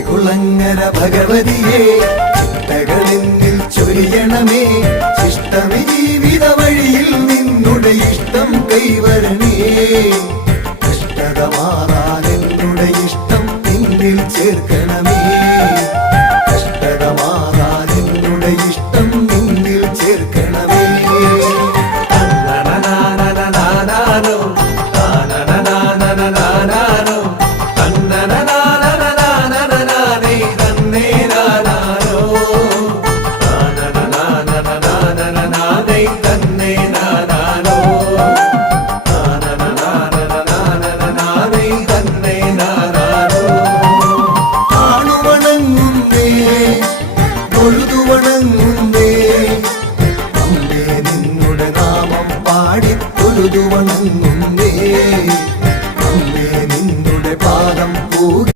കുളങ്ങര ഭഗവതിയെ ചിട്ടകളെന്നിൽ ചൊരിയണമേ. ശിഷ്ടമി ജീവിത വഴിയിൽ നിന്നുടെ ഇഷ്ടം കൈവരണേ. കഷ്ടത മാറാൻ എന്നുടെ ഇഷ്ടം നിന്നിൽ ചേർക്കണമേ. കഷ്ടത മാറാൻ എന്നുടെ ഇഷ്ടം